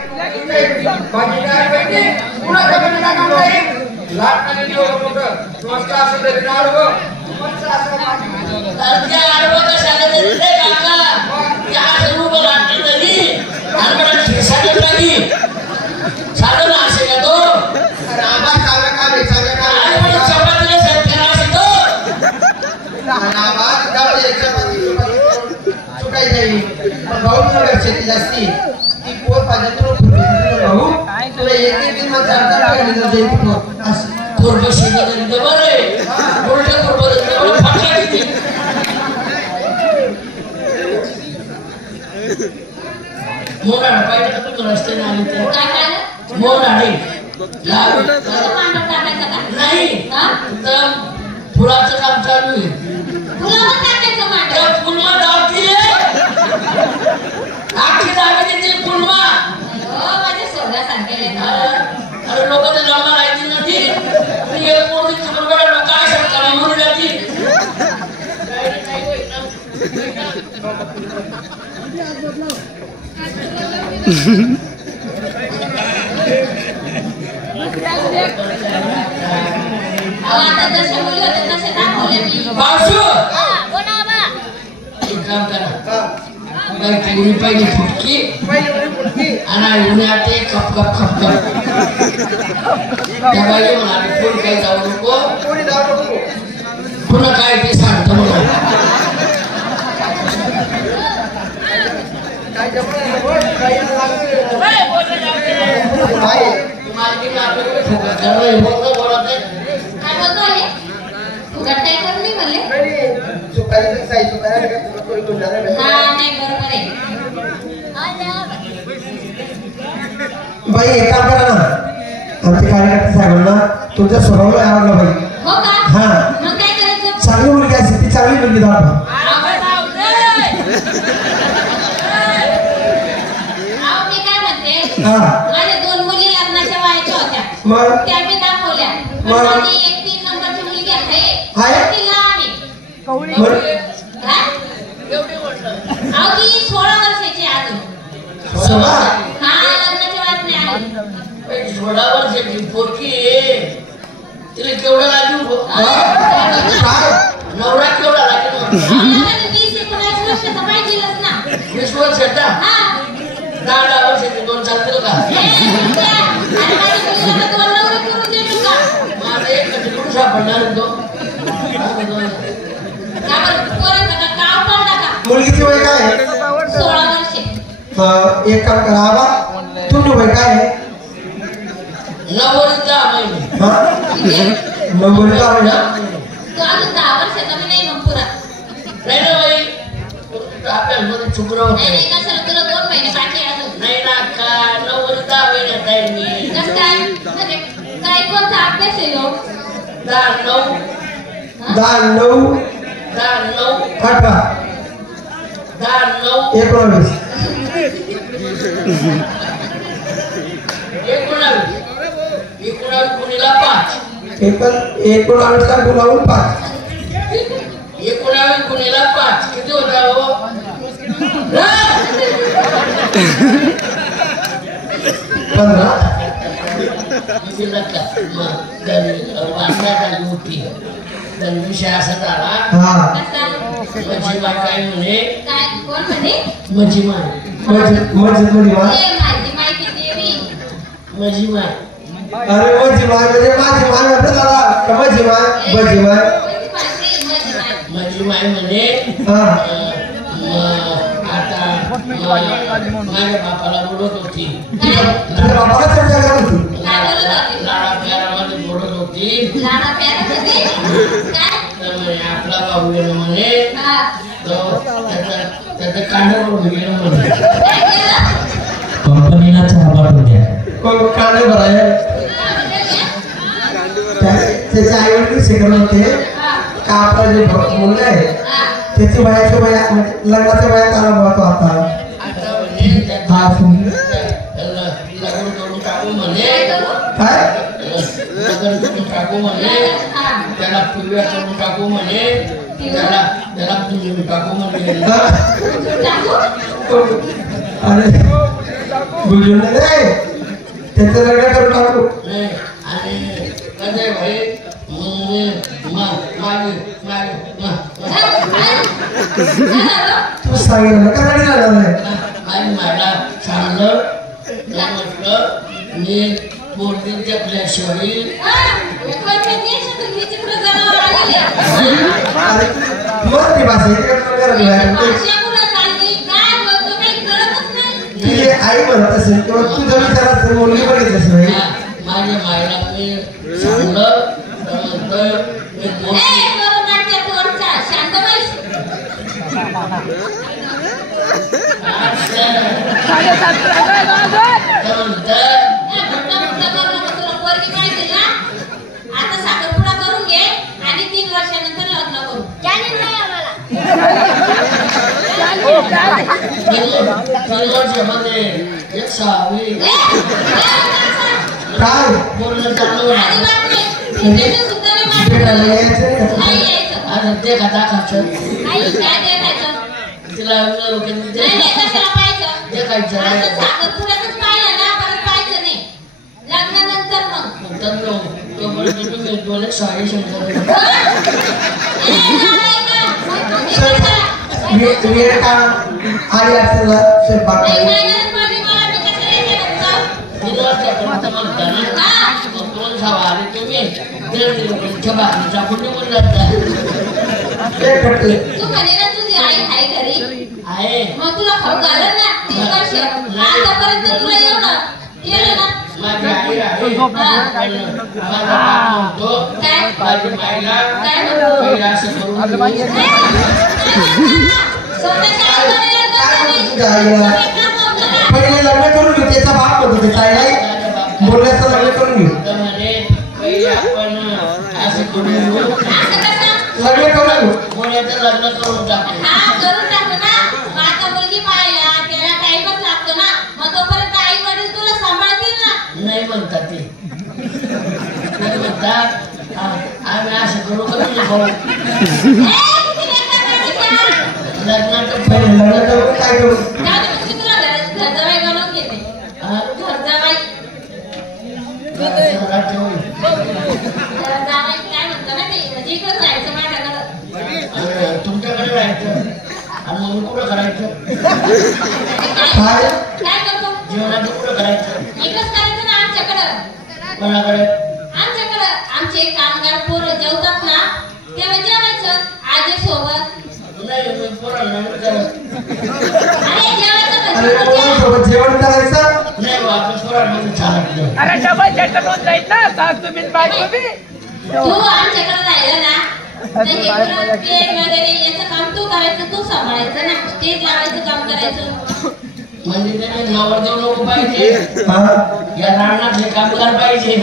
बाकी काय माहिती पुन्हा कमी टाका नाही लाटणे देऊ मोठं नमस्कार असं तरी नाव गो त्या आडवं कशाला तरी रे काका त्या सर्व लाटणे तरी आडवं खिसाडत नाही साधन असे का तो रामा चांगला काम आहे चांगला काम आडवं चपातीला सरकार असे तो नावा गाव याच्या चुकाई जाईल पण भाऊ नगर शेती जास्ती ती पोर पाहिजे तुला भाऊ तुला एक दिन मग चालता पाहिजे असं पूर्व शेतातली दबर आहे उलट पूर्व दबर फाटला किती मोडाड पाहिजे का तुम्ही रस्त्याने आले ते काय काय मोडाडे लाव मांडव टाकायचा का नाही तर फुलाचं काम चालू आहे फुलावर टाकायचं मांडव त्या फुलमा डावती आखी जागा देते फुलमा हो माझ्या सोन्यासारखे अरे लोक तर जमा राहायची नव्हती हे पोरगी चुकून लोक काय शकतात म्हणून जाती आता जसे मुली होते तसे दाखवले मी बासू बोला बा एक काम करा काही पहिली फुटकी आणि उन्हाते कप कप कप कप त्या बाई म्हणाले कोण काही जाऊ नको पुन्हा काय ते सांगतो मला काय बोलतो आहे फुकट काय करू नाही म्हणले हा नाही बरोबर आहे बाई एक काम करा ना आमचे कार्यकर्ते साहेबांना तुमच्या स्वभावाला आवडला बाई हो का हा मग काय करायचं चांगली मुलगी असते ती चांगली मुलगी दाखवा अहो मी काय म्हणते हा माझ्या दोन मुली लग्नाच्या वयाच्या होत्या मग त्या मी दाखवल्या पण मग? माझी एक 3 नंबरची मुलगी आहे ती लहान आहे मग हा? अहो ती 16 वर्षाची आहे अजून सोळा हा लग्नाच्या वयात नाही आली 16 वर्षाची पोरकी आहे तिला केवढं लागू काय नवरा केवढा लागेल आपल्याला 20-19 वर्षाचा पाहिजेलच ना 20 वर्षाचा हा 10 वर्षाचे 2 चालतील का आणि माझ्या मुलीला 2 नवरे करून देतो का माझा एक कुठून सापडणार तो का बरं पोरांचा का काव पडला का मुलगीची वय काय आहे? 16 वर्षे एक काम करा आबा तुमची वय काय आहे 90 महिने हा 90 का आहे ना तो अजून 10 वर्षाचा मी नाही मग पुरा नाही ना बाई आपल्याला मध्ये चुकलं नाही होतं नाही कशाला तुला 2 महिने बाकी आहे अजून नाही ना का 90 महिन्यात आहे मी कसं काय म्हणजे काय कोणता अभ्यास आहे ह्यो 10 9 10 9 10 9 18 10 9 19 19 कुणीला 5 19 ला गुलावून 5 19 कुणीला 5 किती होता हो 15 मोठी विषय असा झाला हा कसा मजीमाय काय म्हणे काय कोण म्हणे मजीमाय मस्जिद मध्ये मा ते माझी माहिती देवी मजीमाय अरे मस्जिद म्हणजे माझी माय म्हणतो दादा का मस्जिद माय मस्जिद माय मजीमाय म्हणे हा आता माझ्या बापाला बोलत होती तुझ्या बापाला चर्चा करत होती लाडा प्यारामध्ये बोलत होती लाडा प्यारा होती काय तर म्हणे आपला भाऊ गेलो म्हणे हा त्याचं कांड्यावर गेलो म्हणे काय केलं कंपनीला चहा पाठवून द्या कोण कांडे भराय त्याचे आई वडील शिकवले होते का आपला जे मुलगा आहे त्याची वयाच्या वया म्हणजे लग्नाच्या वयात आला होतो आता आता म्हणे हा लग्न करून टाकू म्हणे काय लग्न करून टाकू म्हणे त्याला पिवळ्या करून टाकू म्हणे त्याला पुंजून टाकू म्हणे अरे बुजून नाही रे. त्याचं लग्न करून टाकू. नाही आणि कसं भाई तू सांगितलं ना का गाडी जाणार नाही. माझी मला सांगलं म्हटलं मी पोटी जपल्याशिवाय अरे मग ती भाषा इथे तुझी आई म्हणत असेल किंवा तुझा विचार असेल मुलगी बघितली असेल. माझ्या मायला मी सांगलं आता साखरपुडा करून घे आणि 3 वर्षानंतर लग्न करू. एक सहावी काय बोलणं चालू आता ते खाता खायचं तिला साडी शंकर आली असेल स्वयंपाक तू म्हणे ना तुझी आई आहे घरी आहे मग तुला खाऊ घालत ना 3 वर्ष आतापर्यंत तुला एवढं केलं ना. माझी आई आहे माझा बाप म्हणतो माझी माईला पहिला असं करून पहिले लग्न करून घेऊ. त्याचा बाप होतो त्याचा आई बोलण्याचं लग्न करून घेऊ. पहिले आपण असं करून लग्न करून घेऊ. बोलायचं लग्न करून टाकू. करून टाकू ना. आता मुलगी पाहिला त्याला टाइमच लागतो ना. मग तोपर्यंत आई वडील तुला सांभाळतील ना. नाही म्हणतात ते म्हणतात आम्ही असं करू करून लग्नाचं पहिले लग्न करून काय करू. तुला घरजावाई बनवून घेते. घरजावाई काय म्हणतो ना ते म्हणजे इकडं जायचं माझ्याकडं. तुमच्याकडे राहायचं आणि मग कुठं करायचं काय करतो जेवणाचं कुठं करायचं इकडंच करायचं ना आमच्याकडं. कोणाकडे आमच्याकडं आमचे कामगार पोरं जेवतात ना तेव्हा जेवायचं आजी सोबत. नाही मी पोरांना विचारत अरे जेवायचं अरे मुलांसोबत जेवण करायचं. नाही आपण पोरांमध्ये चालत अरे डबल चटक होऊन जाईल ना सास तुम्ही बायको बी. तू आमच्याकडे राहिलं ना तर हे पुरण पेन वगैरे याचं काम तू करायचं तू सांभाळायचं ना. स्टेज लावायचं काम करायचं. म्हणजे त्याने नवरदेव नको पाहिजे हा या रानातले कामगार पाहिजे.